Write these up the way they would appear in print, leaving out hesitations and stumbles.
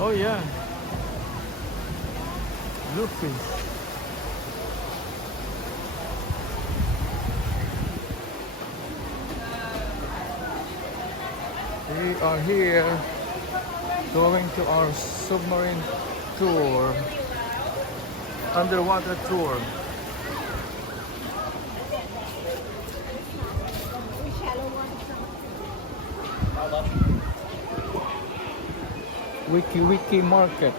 Oh yeah. Bluefish. We are here going to our submarine tour, underwater tour. Wiki Market.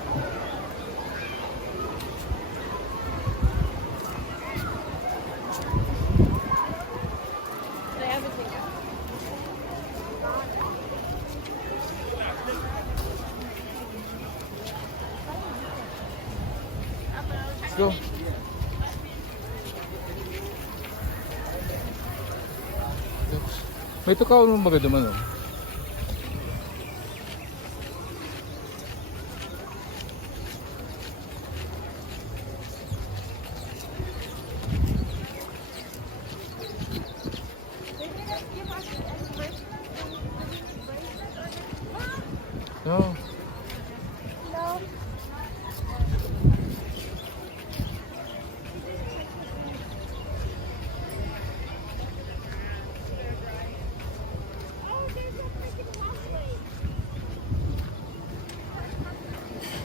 Let's go. May tukaw mo maganda man, oh. No.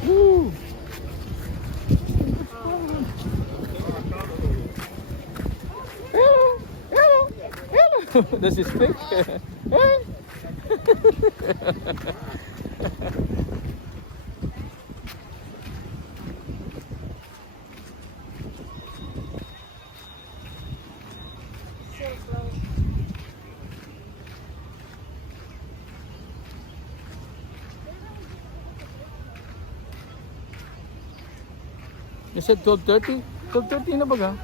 Woo. Hello. Does he speak? You said 12:30? 12:30 na baga?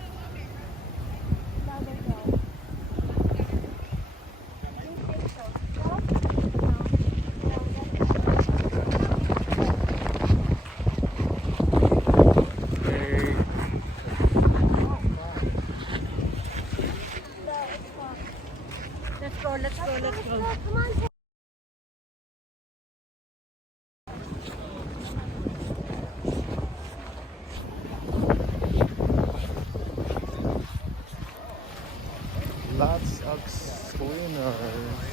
Let's go. Come on. Lots of swimmers.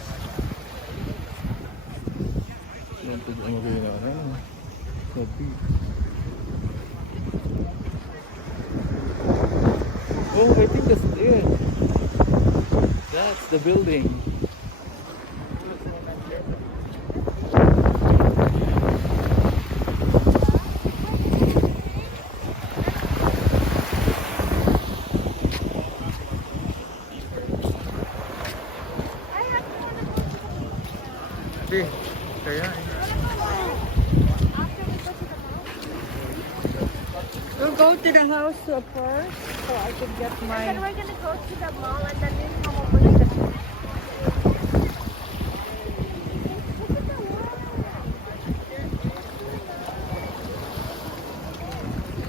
Yan po ang mga natin. Sabi. Oh, I think that's it. That's the building. Okay, kaya We'll go to the house first, so I could get my. And then we're gonna go to the mall and then we'll come over to the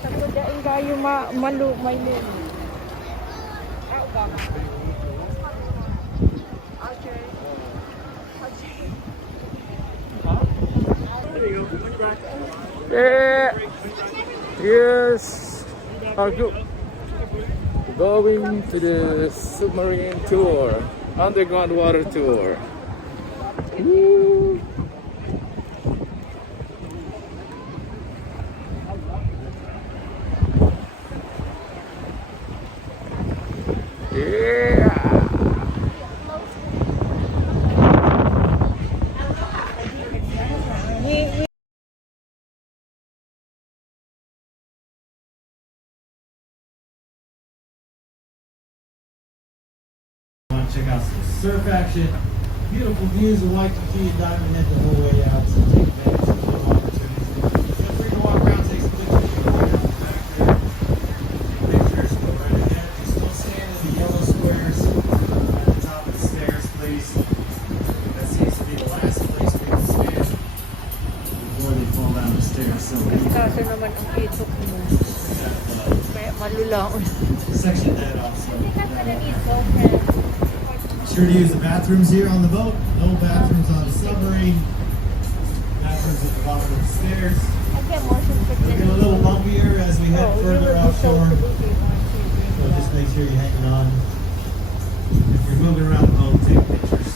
Tagudain kayo may moon. yeah. Yes. Our group going to the submarine tour, underground water tour. Woo. Yeah. Check out some surf action, beautiful views of Waikiki, Diamond Head the whole way out, so take advantage of those opportunities. Feel free to walk around, take some pictures. You can walk out the back there. Pictures, go right ahead. You still stand in the yellow squares at the top of the stairs, please. That seems to be the last place people stand before they fall down the stairs. So Kaso naman ang itok mo. Kaya malulaon. section that off. So, be sure to use the bathrooms here on the boat. No bathrooms on the submarine. Bathrooms towards the bottom of the stairs. I get motion sickness. Looking a little lumpier as we head further offshore. So just make sure you're hanging on. If you're moving around the boat, take pictures.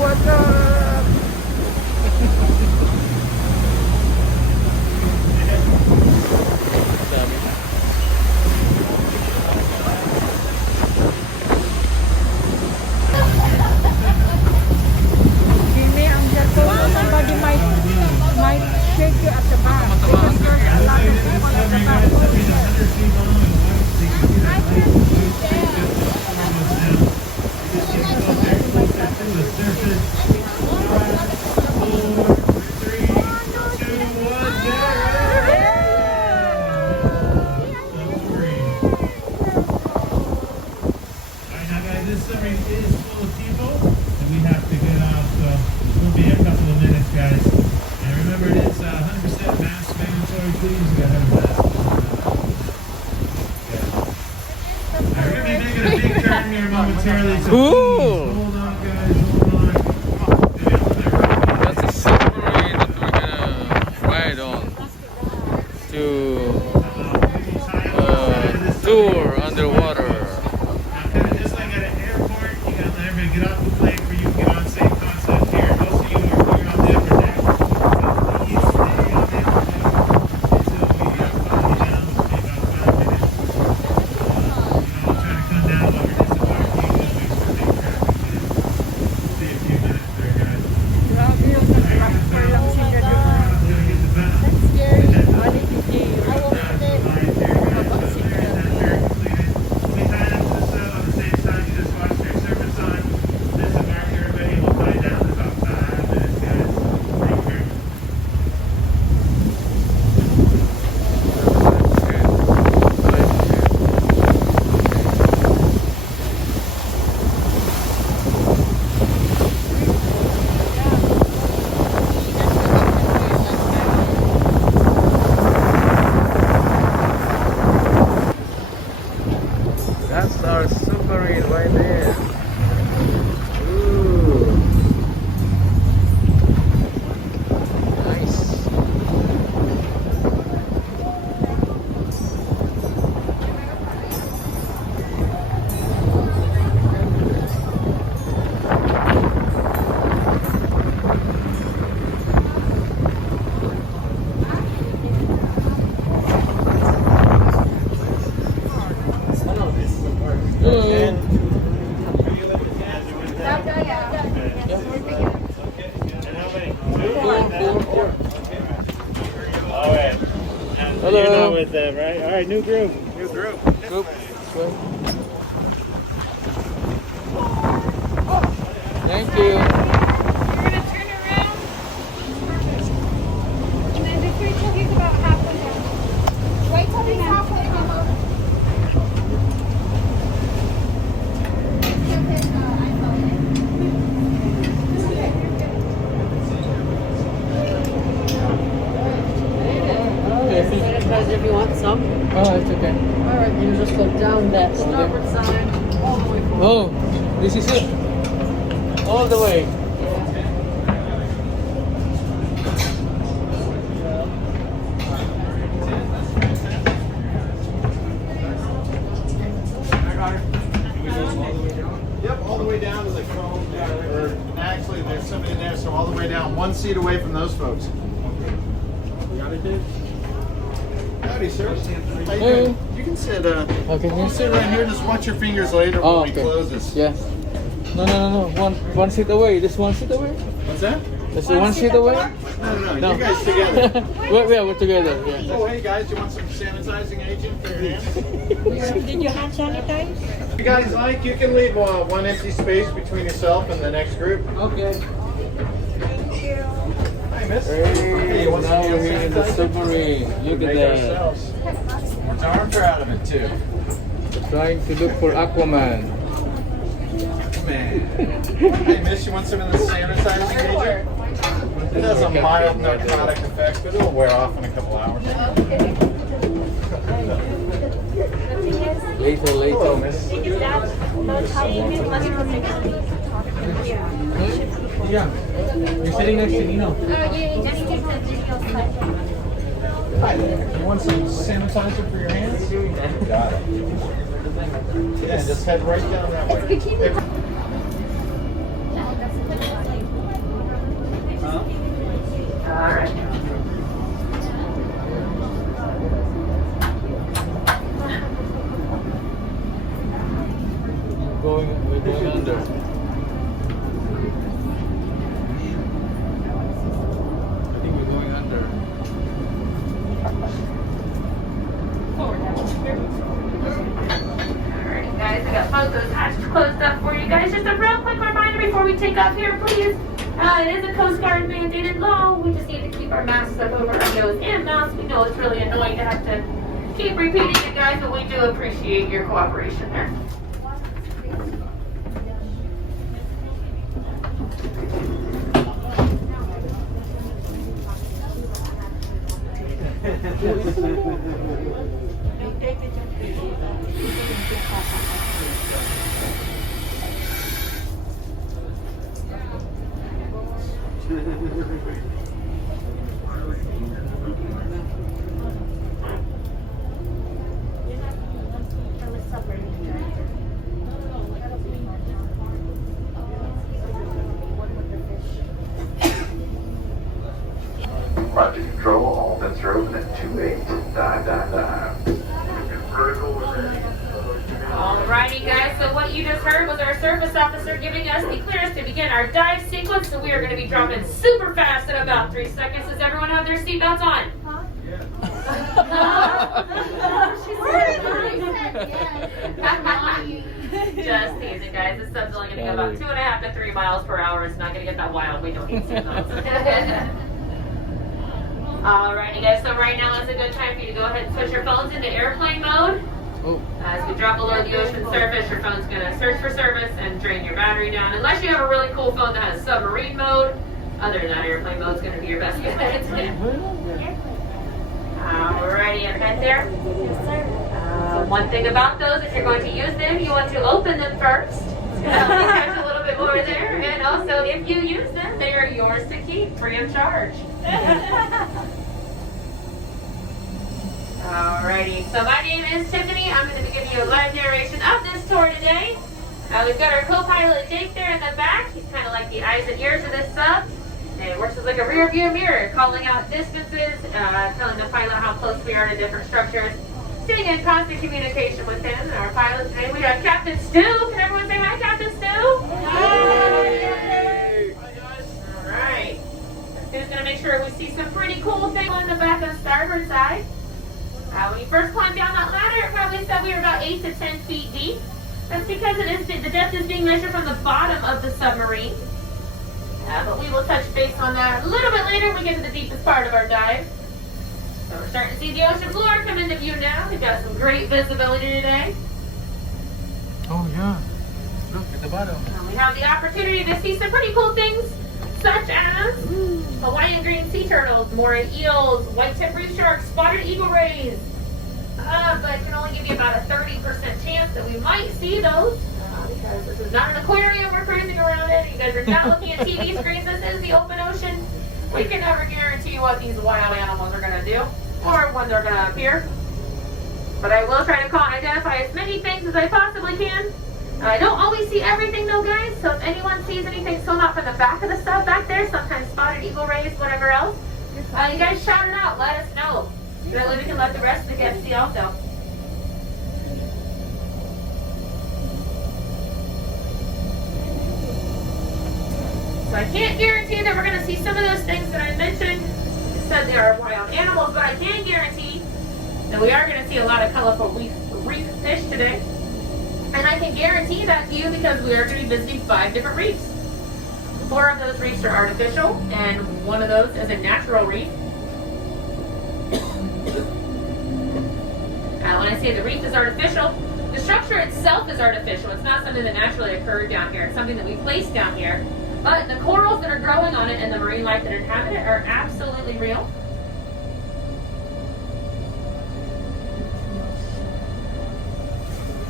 What's up? Jimmy, ang careful. Somebody might shake you at the back. Because there's a lot of people at the back. This submarine is full of people, and we have to get off, so it'll be a couple of minutes, guys. And remember, it's 100% mask mandatory, please. You gotta have a mask. Now, we're gonna be making a big turn here momentarily, so Cool. please hold on, guys, hold on. That's a submarine that we're gonna ride on to tour underwater. Just like at an airport, you gotta let everybody get off the plane for you to get on same concept here. Most of you are here on the upper deck. Please stay on the upper deck until we have calmed you down, which will be about 5 minutes. Try to come down while we're disembarking, just make sure safe traffic is. Stay a few minutes there, guys. Grabe yung nag-transfer lang siya doon. Gonna get the bow. Scary. Balik hindi. I will That's the sit. line there, guys. So there's that turn completed. We'll be tying up to the sub on the same side you just watched your surface on. Disembark everybody. We'll tie down in about 5 minutes, guys. Thank you very much. That's our submarine right there. Ooh. Nice. You know with them, right? All right, new group. New group. Good. Good. Thank you. You're gonna turn around, and then just wait till he's about halfway down. Wait till he's halfway down. If you want some. Oh, it's okay. Alright, you just look down that starboard side all the way forward. Oh, this is it. All the way. Yep, all the way down to the cone. And actually, there's somebody there, so all the way down, 1 seat away from those folks. Howdy, sir. How you Hey. doing? You can sit. Okay, You can sit right here. Just watch your fingers later Oh, when we okay. close this. Yes. No. One seat away. This one seat away. What's that? This one seat away. No. No. You guys together. we're together. Yeah. Oh, hey guys, you want some sanitizing agent for your hands? Did you hand sanitize? If you guys like, you can leave one empty space between yourself and the next group. Okay. Hi, miss. Hey, you want some now we're here in the sanitizer? submarine. Look Make at that. ourselves. We're darn proud of it too. We're trying to look for Aquaman. Man. Hey, miss, you want some of the sanitizing agent? It has a mild narcotic effect, but it'll wear off in a couple hours. Later. Hello, miss. Yeah. You're sitting next to Nino. You just take the video clip. Hi there. You want some sanitizer for your hands? Got it. Yeah, just head right down that way. Alright. We're going under. I think we're going under. Alrighty guys, I got both those hatches closed up for you guys. Just a real quick reminder before we take off here, please. It is a Coast Guard mandated law. We just need to keep our masks up over our nose and mouths. We know it's really annoying to have to keep repeating it, guys, but we do appreciate your cooperation there. Roger control, all vents are open at 28. Dive. Alrighty guys, so what you just heard was our service officer giving us the clearance to begin our dive sequence. So we are going to be dropping super fast in about 3 seconds. Does everyone have their seatbelts on? Just teasing, guys. This sub's only going to go about 2.5 to 3 miles per hour. It's not going to get that wild. We don't need seatbelts. Alrighty guys, so right now is a good time for you to go ahead and switch your phones into airplane mode. Oh. As we drop below the ocean surface, your phone's going to search for service and drain your battery down. Unless you have a really cool phone that has submarine mode. Other than that, airplane mode's going to be your best bet. Alrighty, I'm head there. One thing about those, if you're going to use them, you want to open them first. There's a little bit more there. And also, if you use them, they are yours to keep, free of charge. Alrighty, so my name is Tiffany. I'm going to be giving you a live narration of this tour today. We've got our co-pilot Jake there in the back. He's kind of like the eyes and ears of this sub. And it works as like a rear view mirror, calling out distances, telling the pilot how close we are to different structures. Staying in constant communication with him. And our pilot today, we got Captain Stu. Can everyone say hi, Captain Stu? Yay! Hi guys. Alright. Stu's going to make sure we see some pretty cool things on the back on the starboard side. When you first climbed down that ladder, it probably said we were about 8 to 10 feet deep. That's because the depth is being measured from the bottom of the submarine. But we will touch base on that a little bit later when we get to the deepest part of our dive. So we're starting to see the ocean floor come into view now. We've got some great visibility today. Oh yeah. Look at the bottom. And we have the opportunity to see some pretty cool things, such as Hawaiian green sea turtles, moray eels, white-tipped reef sharks, spotted eagle rays. But it can only give you about a 30% chance that we might see those. Because this is not an aquarium we're cruising around in. You guys are not looking at TV screens. This is the open ocean. We can never guarantee what these wild animals are going to do or when they're going to appear. But I will try to identify as many things as I possibly can. I don't always see everything though, guys. So if anyone sees anything swim out from the back of the sub back there, sometimes spotted eagle rays, whatever else, You guys shout it out. Let us know. That way we can let the rest of the guests see also. So I can't guarantee that we're going to see some of those things that I mentioned. It said they are wild animals, but I can guarantee that we are going to see a lot of colorful reef fish today. And I can guarantee that to you because we are going to be visiting 5 different reefs. 4 of those reefs are artificial, and 1 of those is a natural reef. When I say the reef is artificial, the structure itself is artificial. It's not something that naturally occurred down here. It's something that we placed down here. But the corals that are growing on it and the marine life that inhabit it are absolutely real.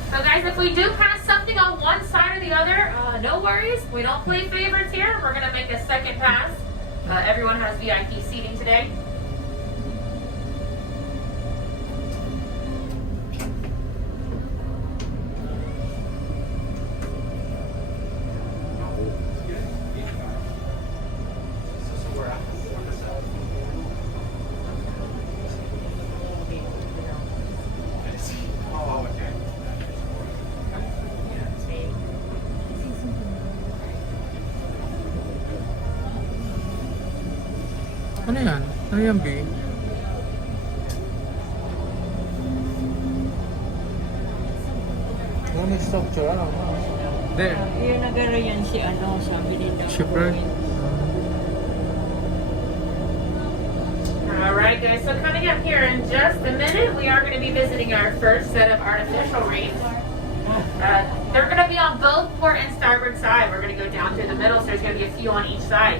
So guys, if we do pass something on one side or the other, no worries. We don't play favorites here. We're going to make a second pass. Everyone has VIP seating today. Ano yan? Ano yan, B? Ano may structure? Ano? Hindi. Yung nagaro yan si ano, sabi nila. Shipwreck? Alright guys, so coming up here in just a minute, we are going to be visiting our first set of artificial reefs. They're going to be on both port and starboard side. We're going to go down through the middle, so there's going to be a few on each side.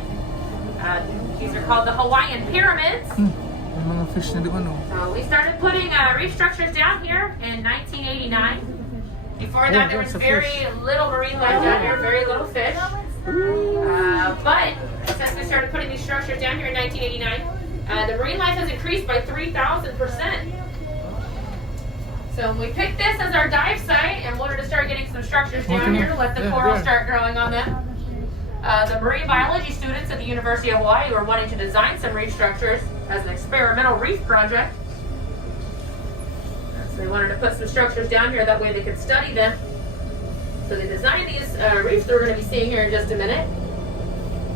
These are called the Hawaiian pyramids. Yung mga fish na doon, no? So we started putting reef structures down here in 1989. Before that, there was very little marine life down here, very little fish. But since we started putting these structures down here in 1989, the marine life has increased by 3,000%. So we picked this as our dive site and wanted to start getting some structures down here to let the coral start growing on them. The marine biology students at the University of Hawaii were wanting to design some reef structures as an experimental reef project. So they wanted to put some structures down here, that way they could study them. So they designed these reefs that we're going to be seeing here in just a minute.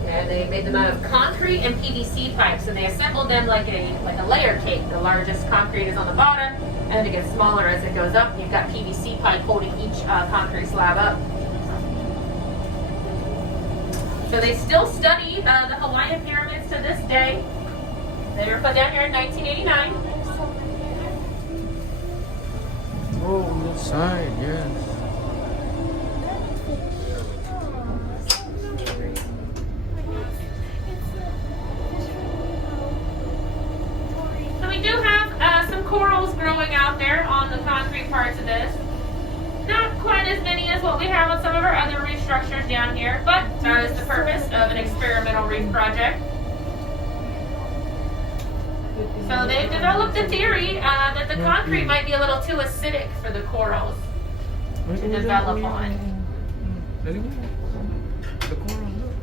And they made them out of concrete and PVC pipes. And they assembled them like a layer cake. The largest concrete is on the bottom, and then it gets smaller as it goes up. You've got PVC pipe holding each concrete slab up. So they still study the Hawaiian pyramids to this day. They were put down here in 1989. Oh, on that side, yes. So we do have some corals growing out there on the concrete parts of this. Not quite as many as what we have on some of our other reef structures down here, but that is the purpose of an experimental reef project. So they've developed the theory that the concrete might be a little too acidic for the corals to develop on. Dali mo. The coral, look.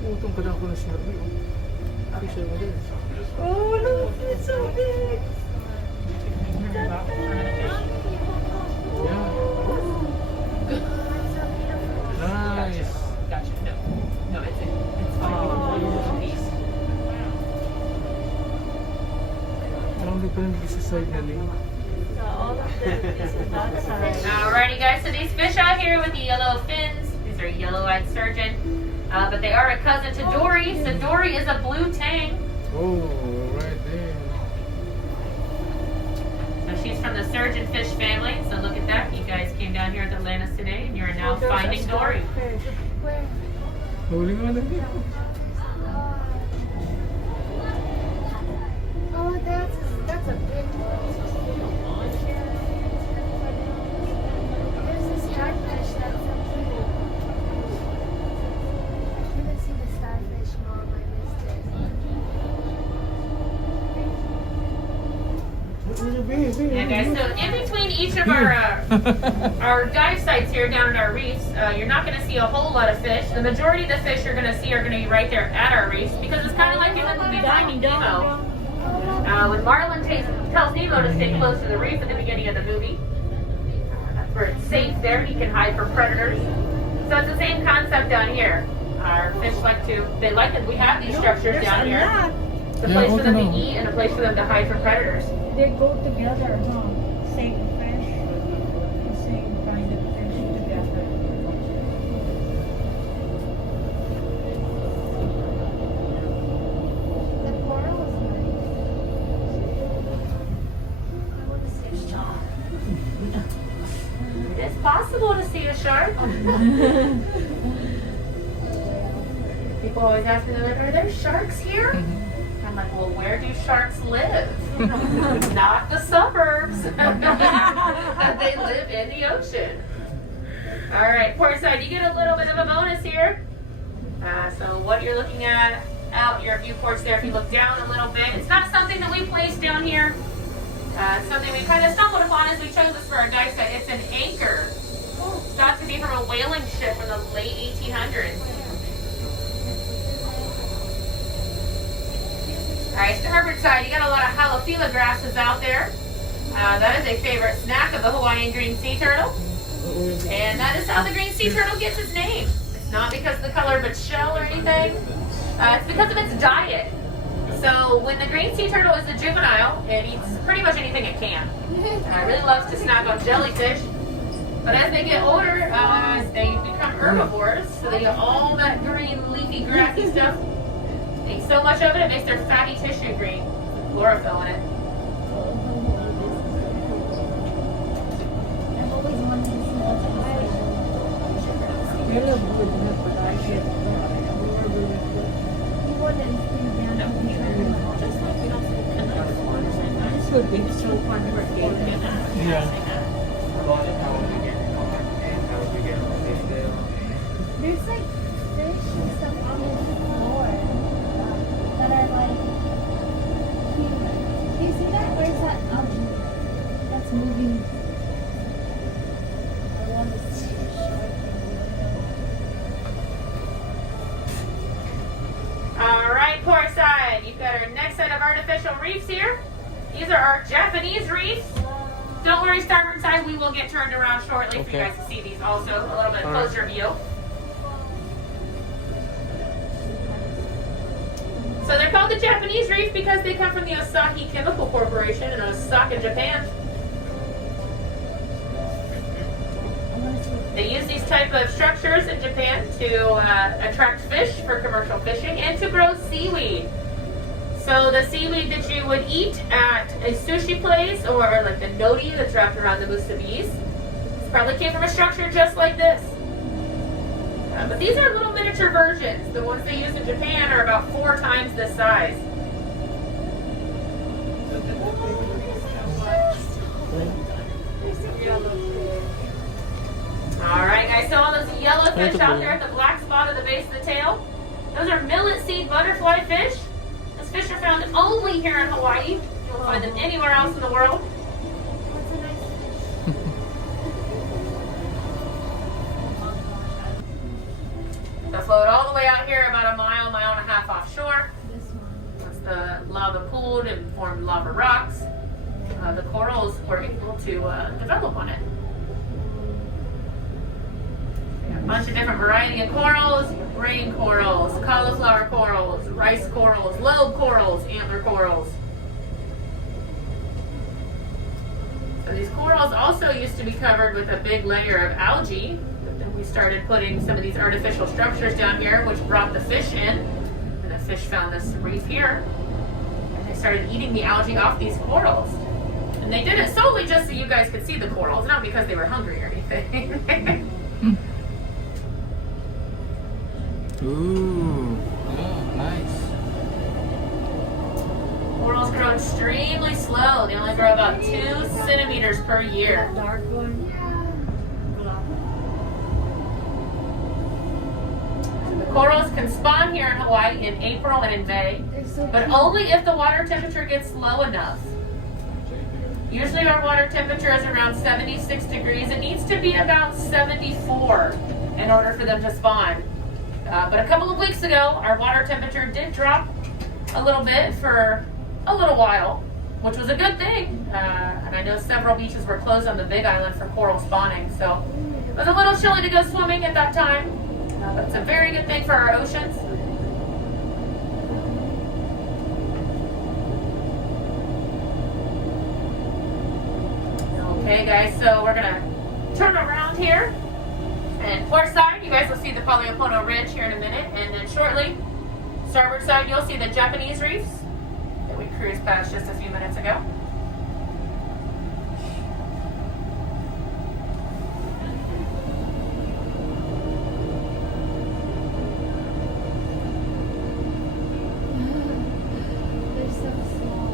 Oh, itong kadang ko na siya. Fish over there. Oh, look, it's so big. Yeah. Nice. Gotcha. No, it's a piece. Parang di pa rin sa side na lane. All of them is on that side. Alrighty guys, so these fish out here with the yellow fins, these are yellow-eyed sturgeon, but they are a cousin to Dory. So Dory is a blue tang. Oh, right there. So she's from the sturgeon fish family. So look at that. You guys came down here at Atlantis today and you're now finding Dory. Where? Huli nga lang dito. Oh, that's a big one. There's a starfish that's so cute. I couldn't see the starfish, Mom. I missed it. Where's your baby? Yeah, guys. So in between each of our dive sites here down at our reefs, you're not going to see a whole lot of fish. The majority of the fish you're going to see are going to be right there at our reefs because it's kind of like in the movie Finding Nemo. When Marlin tells Nemo to stay close to the reef at the beginning of the movie, that's where it's safe there. He can hide from predators. So it's the same concept down here. Our fish we have these structures down here. It's a place for them to eat and a place for them to hide from predators. They go together, huh? Same fish, the same kind of fish together. The coral is nice. I want to see a shark. It's possible to see a shark. People always ask me, like, are there sharks here? I'm like, well, where do sharks live? Not the suburbs. They live in the ocean. All right, port side, you get a little bit of a bonus here. So what you're looking at out your viewports there, if you look down a little bit, it's not something that we placed down here. It's something we kind of stumbled upon as we chose this for our dive site. It's an anchor. It's thought to be from a whaling ship from the late 1800s. All right, starboard side, you got a lot of halophila grasses out there. That is a favorite snack of the Hawaiian green sea turtle. And that is how the green sea turtle gets its name. It's not because of the color of its shell or anything. It's because of its diet. So when the green sea turtle is a juvenile, it eats pretty much anything it can. It really loves to snack on jellyfish. But as they get older, they become herbivores. So they get all that green, leafy, grassy stuff. They eat so much of it, it makes their fatty tissue green. Chlorophyll in it. I've always wanted to see what's inside. They look good, but I get You wouldn't think down to the shore. Just like we don't see canoes. this would be so fun for kids. Yeah. There's like fish and stuff on the floor that are like cute. Do you see that? Where's that algae that's moving? I want to see a shark. All right, port side, you've got our next set of artificial reefs here. These are our Japanese reefs. Don't worry, starboard side, we will get turned around shortly for you guys to see these also. A little bit closer view. So they're called the Japanese reef because they come from the Asahi Chemical Corporation in Osaka, Japan. They use these type of structures in Japan to attract fish for commercial fishing and to grow seaweed. So the seaweed that you would eat at a sushi place or like the nori that's wrapped around the musubis probably came from a structure just like this. But these are little miniature versions. The ones they use in Japan are about 4 times this size. Alright guys, so all those yellow fish out there at the black spot at the base of the tail, those are millet seed butterfly fish. Those fish are found only here in Hawaii. You won't find them anywhere else in the world. What's a nice fish? They'll float all the way out here about a mile, mile and a half offshore. Once the lava cooled and formed lava rocks, the corals were able to develop on it. A bunch of different variety of corals, rain corals, cauliflower corals, rice corals, lobe corals, antler corals. So these corals also used to be covered with a big layer of algae. But then we started putting some of these artificial structures down here, which brought the fish in. And the fish found this reef here. And they started eating the algae off these corals. And they did it solely just so you guys could see the corals, not because they were hungry or anything. Ooh. Oh, nice. Corals grow extremely slow. They only grow about 2 centimeters per year. Dark one. The corals can spawn here in Hawaii in April and in May, They're so but cute. only if the water temperature gets low enough. Usually our water temperature is around 76 degrees. It needs to be about 74 in order for them to spawn. But a couple of weeks ago, our water temperature did drop a little bit for a little while, which was a good thing. And I know several beaches were closed on the Big Island for coral spawning, so it was a little chilly to go swimming at that time. But it's a very good thing for our oceans. Okay guys, so we're gonna turn around here, and port side, you guys will see the Paliopono Ridge here in a minute, and then shortly, starboard side, you'll see the Japanese reefs that we cruised past just a few minutes ago. They're so small.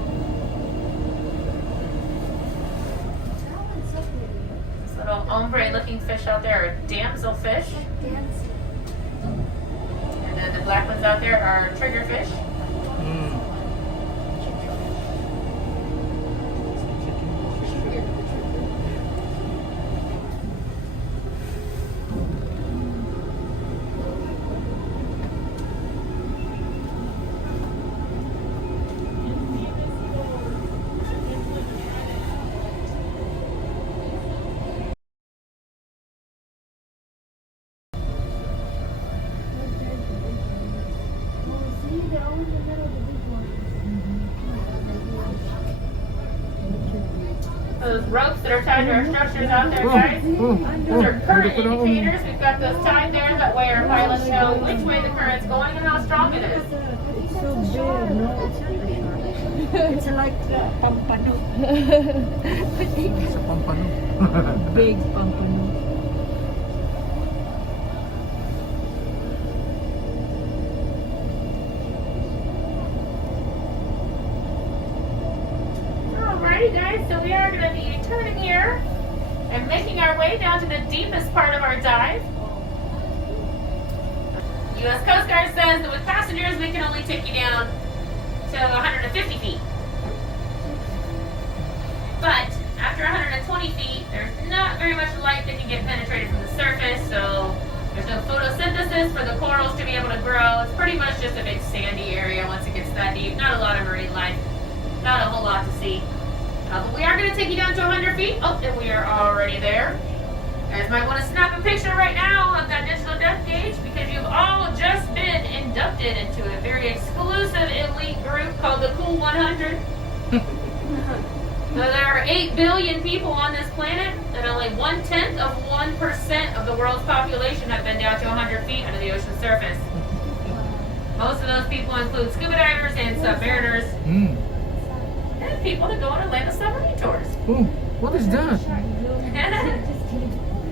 That one's so pretty. This little ombre-looking fish out there are damselfish, Dancing. and then the black ones out there are triggerfish. Oh, see, they're all in the middle of the big ones. Those ropes that are tied to our structures out there, guys. Those are current indicators. We've got those tied there. That way our pilots know which way the current's going and how strong it is. It's so big, no? It's like pampano. It's a pampano. Big pampano. Alrighty guys, so we are going to be turning here and making our way down to the deepest part of our dive. U.S. Coast Guard says that with passengers we can only take you down to 150 feet. But after 120 feet, there's not very much light that can get penetrated from the surface, so there's no photosynthesis for the corals to be able to grow. It's pretty much just a big sandy area once it gets that deep. Not a lot of marine life, not a whole lot to see. But we are going to take you down to 100 feet. Oh, and we are already there. You guys might want to snap a picture right now of that digital depth gauge because you've all just been inducted into a very exclusive elite group called the Cool 100. So there are 8 billion people on this planet, and only 1/10 of 1% of the world's population have been down to 100 feet under the ocean surface. Most of those people include scuba divers and submariners, and people that go on Atlantis submarine tours. Oh, what is that?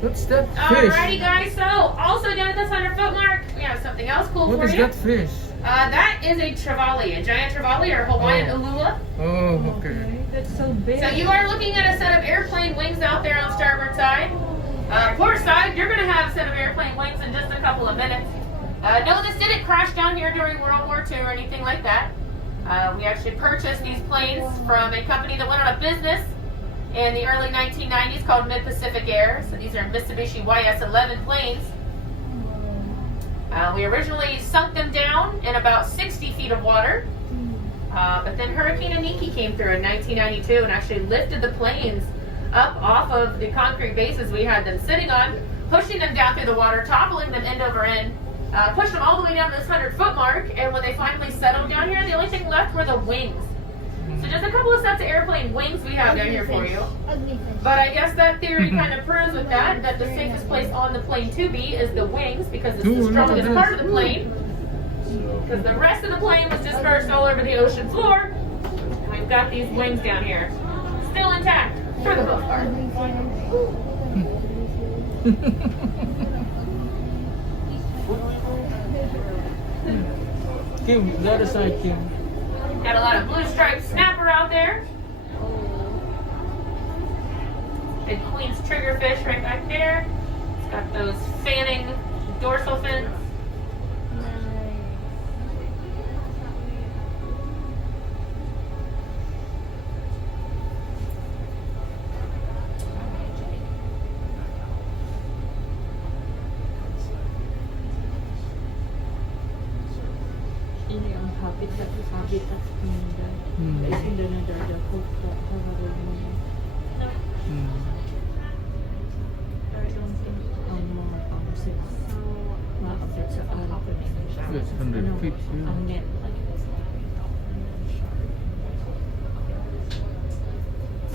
What's that fish? Alrighty guys, so also down at this 100-foot mark, we have something else cool What for is you. that fish? That is a trevally, a giant trevally or Hawaiian ulula. Oh, okay. That's so big. So you are looking at a set of airplane wings out there on starboard side. Port side, you're going to have a set of airplane wings in just a couple of minutes. No, this didn't crash down here during World War II or anything like that. We actually purchased these planes from a company that went out of business in the early 1990s called Mid-Pacific Air. So these are Mitsubishi YS-11 planes. We originally sunk them down in about 60 feet of water. But then Hurricane Aniki came through in 1992 and actually lifted the planes up off of the concrete bases we had them sitting on, pushing them down through the water, toppling them end over end, pushed them all the way down to this 100-foot mark, and when they finally settled down here, the only thing left were the wings. So just a couple of sets of airplane wings we have down here for you. Ugly fish. But I guess that theory kind of proves with that the safest place on the plane to be is the wings because it's the strongest part of the plane. Because the rest of the plane was dispersed all over the ocean floor. And we've got these wings down here. Still intact, for the most part. Kim, the other side, Kim. Got a lot of blue striped snapper out there. Big Queen's triggerfish right back there. It's got those fanning dorsal fins. that is habitat in the is in the coast sila. Ma-affect sa araw ko na Yes, 100 feet. Yeah. ang net.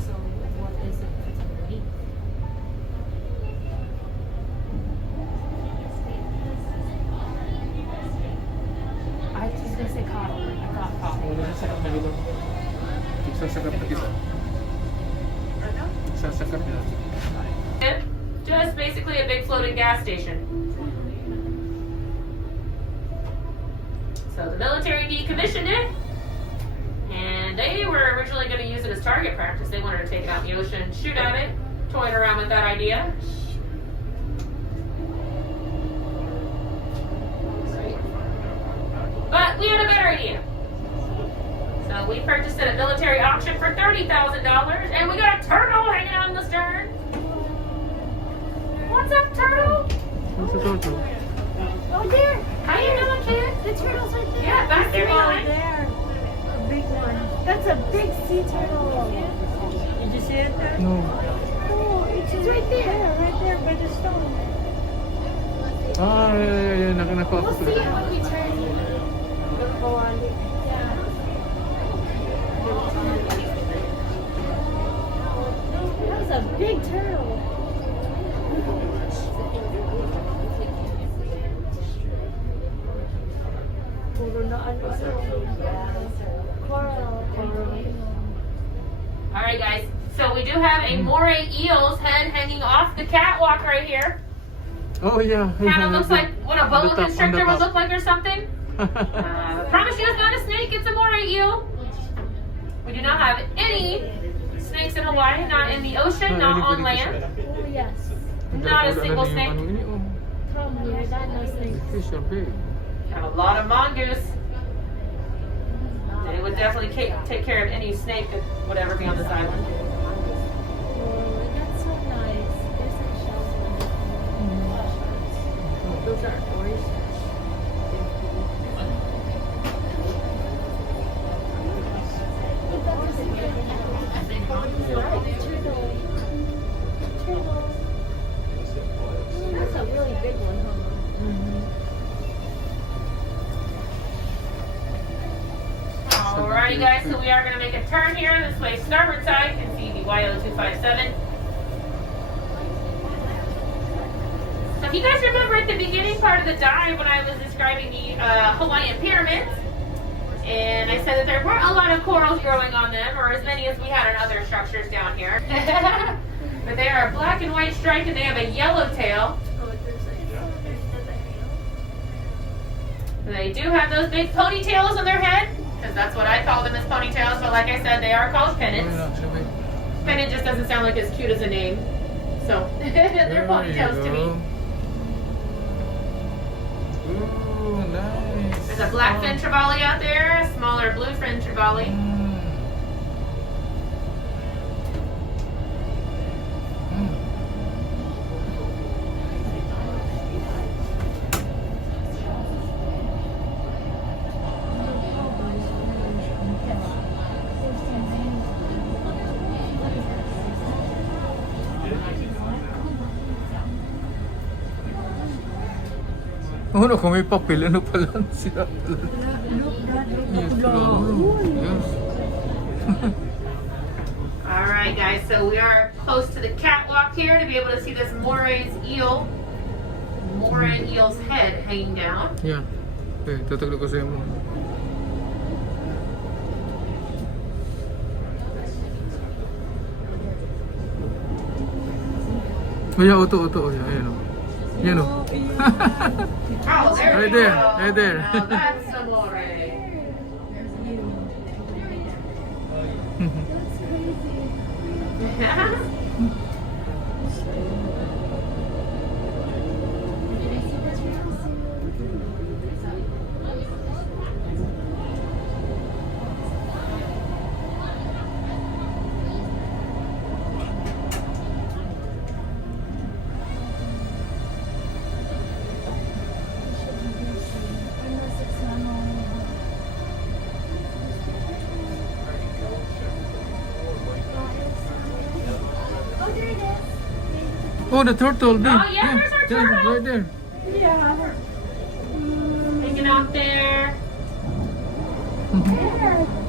So, what is it? Eight. I was just gonna say copper. I thought copper. Wala na sakap na dito. Igsasakap na kita. Igsasakap na. Just basically a big floating gas station. So the military decommissioned it, and they were originally going to use it as target practice. They wanted to take it out in the ocean, shoot at it, toying around with that idea. But we had a better idea. So we purchased it at military auction for $30,000, and we got a turtle hanging out in the stern. What's up, turtle? What's the total? Oh, there. How you doing, kid? The turtle's right there. Yeah, back there behind. There. A big one. That's a big sea turtle. Did you see it there? No. Oh, it's right there by the stone. Ah, yeah. Naka-naka We'll see it when we turn. That was a big turtle. Puro na ano siya. Coral. All right, guys. So we do have a moray eel's head hanging off the catwalk right here. Oh, yeah. Kind of looks like what a boa top, constrictor on the would top. look like or something. Promise you it's not a snake, it's a moray eel. We do not have any snakes in Hawaii, not in the ocean, not on land. Oh, yes. Not a single snake. Come here, that no snake. Fish are big. Have a lot of mongoose. They would definitely take care of any snake that would ever be on this island. Oh, that's so nice. There's some shells in there. Those are oysters. That's a really big one, huh? Alrighty, guys. So we are going to make a turn here this way, starboard side. You can see the YO257. So if you guys remember at the beginning part of the dive when I was describing the Hawaiian pyramids, and I said that there weren't a lot of corals growing on them, or as many as we had on other structures down here. But they are black and white striped, and they have a yellow tail. They do have those big ponytails on their head, because that's what I call them, as ponytails. But like I said, they are called pennants. Pennant just doesn't sound like as cute as a name, so they're ponytails to me. Ooh, nice. There's a black fin trevally out there, a smaller blue fin trevally. Oh, no, kung may papel, ano pa lang siya? Yes, yes. Alright guys, so we are close to the catwalk here to be able to see this moray eel's head hanging down. Yeah. Okay, tataglo ko sa'yo mo. Oh, yeah, auto. Oh, yeah, ayan o. Yan o. Oh, there Right we there, go. right there. Now that's a moray. Oh, the turtle. There. Oh, yeah, there's our turtle. Right there. Yeah. Hanging out there.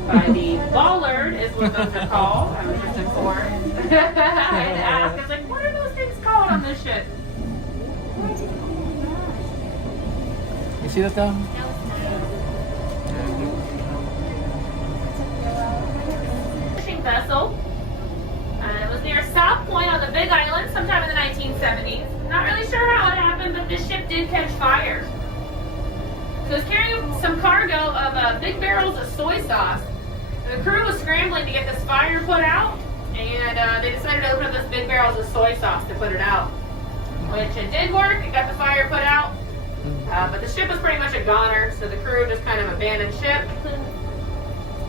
By the bollard is what those are called. I was just informed. I had to ask. I was like, what are those things called on this ship? You see that down? Fishing vessel. It was near South Point on the Big Island sometime in the 1970s. Not really sure how it happened, but this ship did catch fire. So it was carrying some cargo of big barrels of soy sauce. The crew was scrambling to get this fire put out, and they decided to open up this big barrels of soy sauce to put it out. Which it did work, it got the fire put out, but the ship was pretty much a goner, so the crew just kind of abandoned ship.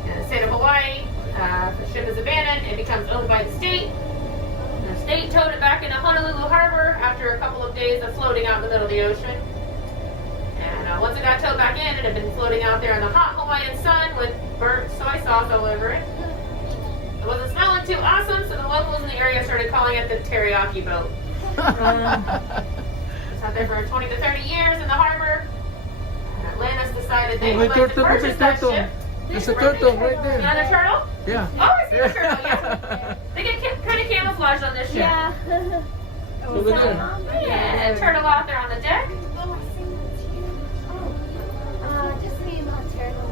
In the state of Hawaii, if the ship is abandoned, it becomes owned by the state. The state towed it back into Honolulu Harbor after a couple of days of floating out in the middle of the ocean. And once it got towed back in, it had been floating out there in the hot Hawaiian sun with burnt soy sauce all over it. It wasn't smelling too awesome, so the locals in the area started calling it the teriyaki boat. It's out there for 20 to 30 years in the harbor. And Atlantis decided they would like to purchase that ship. There's a turtle right there. Another turtle? Yeah. Oh, I see a turtle, yeah. They get kind of camouflaged on this ship. Yeah. Over there. Yeah, a turtle out there on the deck. Oh, I see that's huge. Oh, just me and that turtle.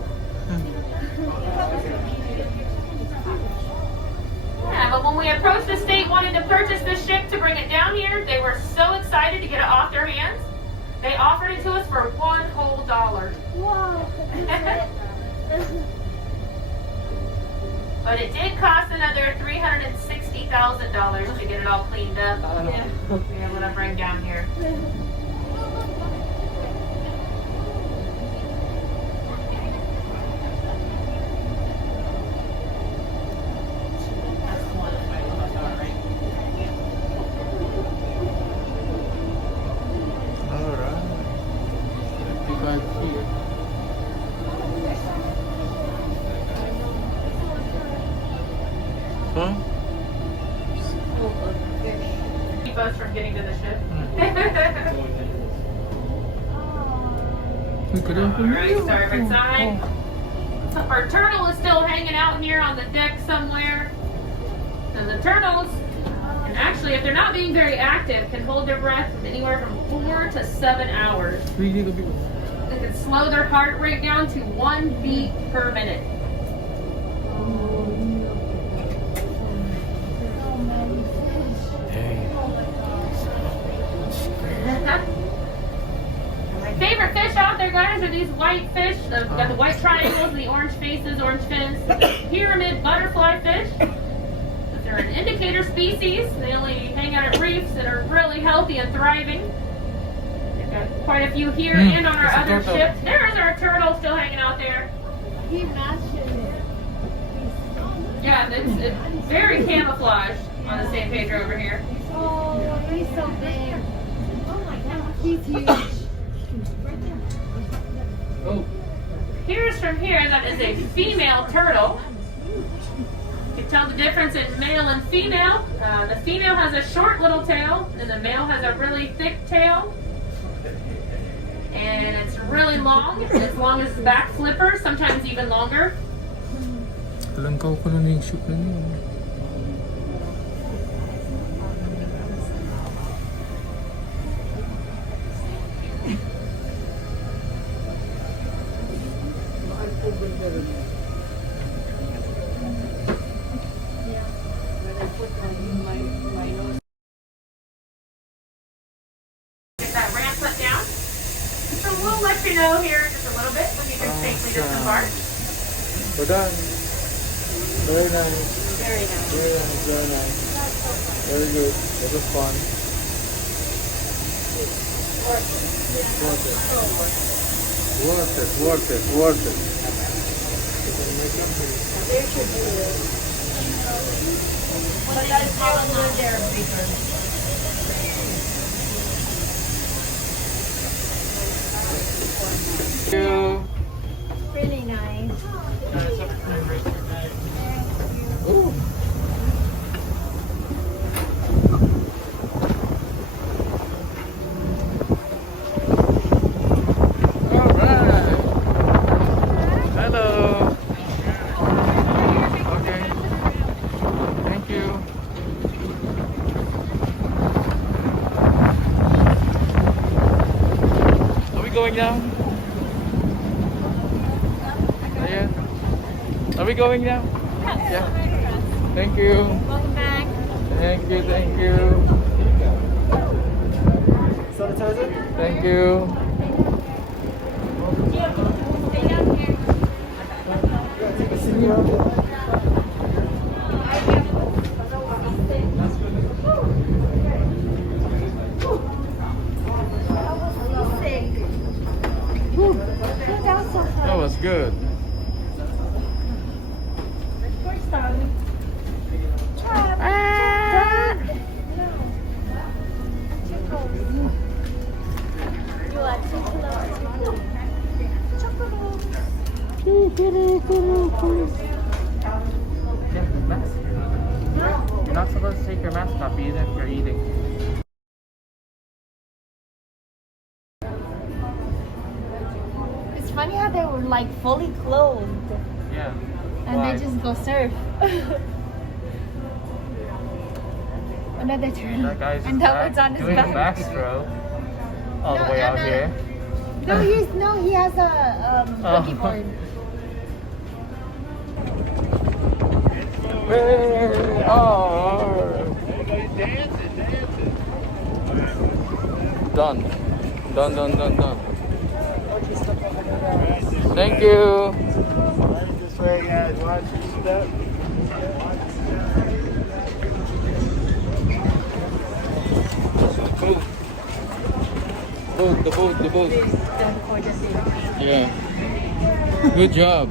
Yeah, but when we approached the state wanting to purchase this ship to bring it down here, they were so excited to get it off their hands. They offered it to us for $1 whole. Wow. But it did cost another $360,000 to get it all cleaned up. Yeah. To be able to bring down here. Alright. 55 feet. Huh? Keep us from getting to the ship. We could Alright, starboard side. So our turtle is still hanging out here on the deck somewhere. And the turtles, and actually if they're not being very active, can hold their breath anywhere from 4 to 7 hours. They can slow their heart rate down to 1 beat per minute. My favorite fish out there, guys, are these white fish. They've got the white triangles, the orange faces, orange fins. Pyramid butterfly fish. They're an indicator species. They only hang out at reefs that are really healthy and thriving. We've got quite a few here and on our other ships. There's our turtle still hanging out there. He matches it. Yeah, it's very camouflaged on the San Pedro over here. Oh, he's so big. Oh my god, he's huge. Oh. Here's from here, that is a female turtle. You can tell the difference in male and female. The female has a short little tail, and the male has a really thick tail. And it's really long, as long as its back flipper, sometimes even longer. Langkaw ko na yung ship na yun. Get that ramp put down. So we'll let you know here in just a little bit when you can safely disembark. We're done. Very nice. Very nice. Very nice. Very nice. Very good. It was fun. Worth it. Worth it. Worth it. Worth it. There should be it. But that's probably there, bigger. Thank you. Really nice. Ooh. going now? Yeah. Are we going now? Yeah. Thank you. Welcome back. Thank you. Thank you. Thank you. Stay down here. That was good. Yeah, the mask. You're not supposed to take your mask off even if you're eating. It's funny how they were like fully clothed Yeah. and Why? they just go surf. Another turn. That guy's And that one's on his doing a back. backstroke all No, the way out no. here. No, he has a boogie board. Hey, oh. Done. Done. Thank you. This way, guys. Watch your step. The boat. Yeah. Good job.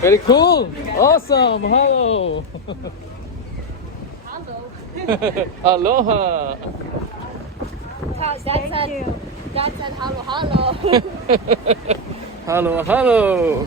Very cool. Awesome. Hello. Aloha. Dad said hello. Hello. Hello.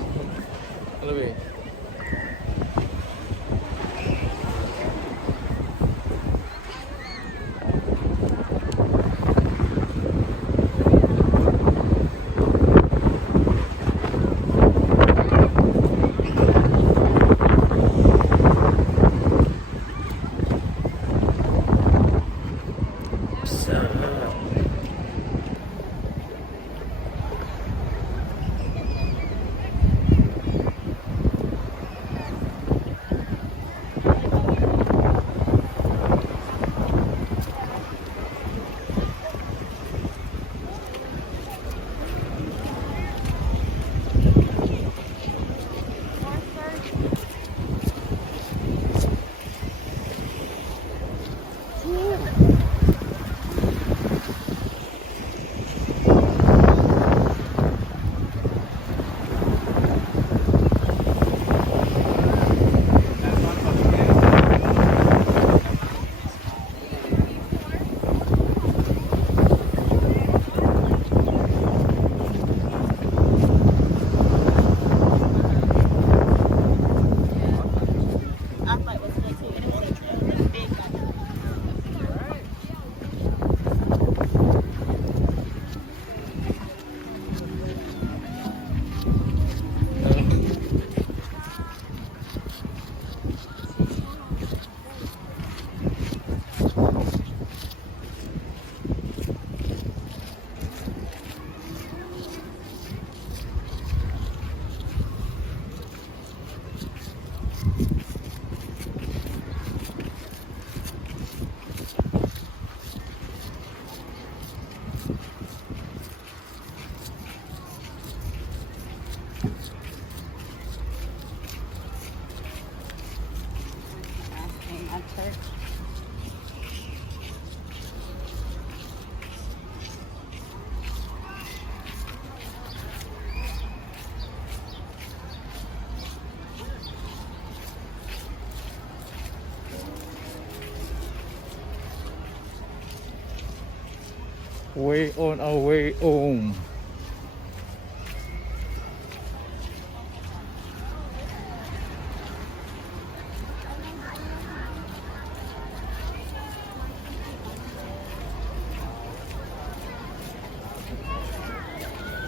Way on our way home.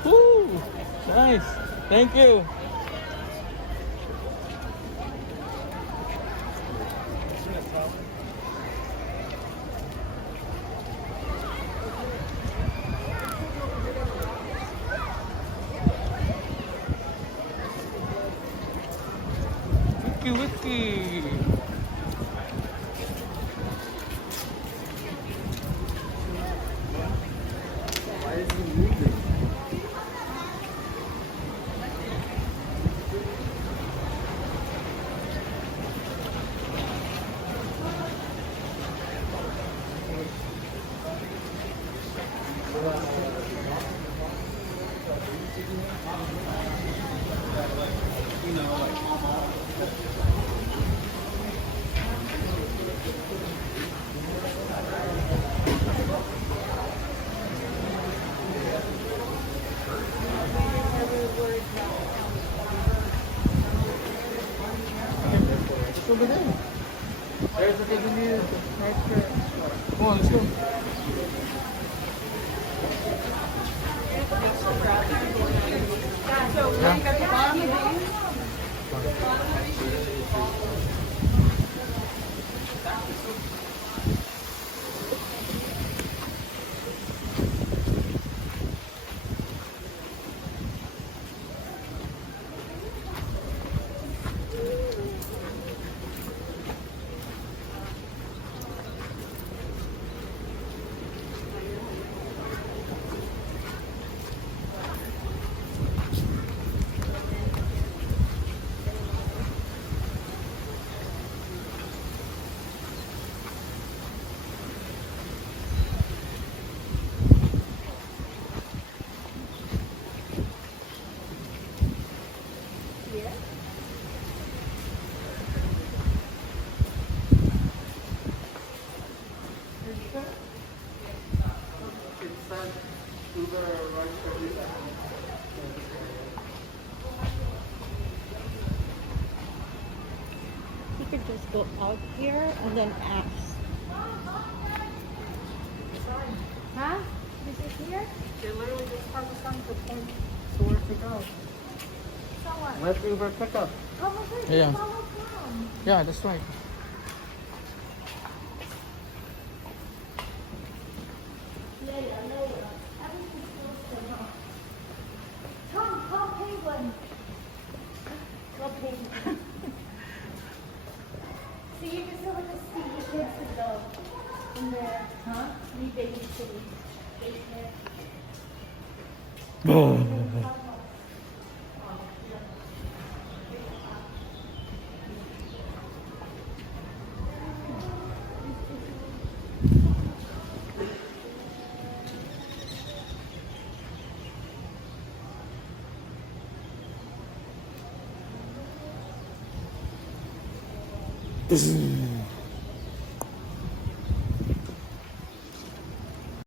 Woo! Nice. Thank you. Wiki. It's over there. There's the souvenir. Right there. Come on, let's go. You could just go out here and then ask. Huh? This is here? They literally just have a sign to point to where to go. So what? Let's Uber pickup. Probably Yeah. follow from. Yeah, that's right. Yeah, I know. Everything's close to now. Come, penguin. Go penguin. So you can still like to see your kids to go in there, huh? New baby city. Daycare. Bzzz.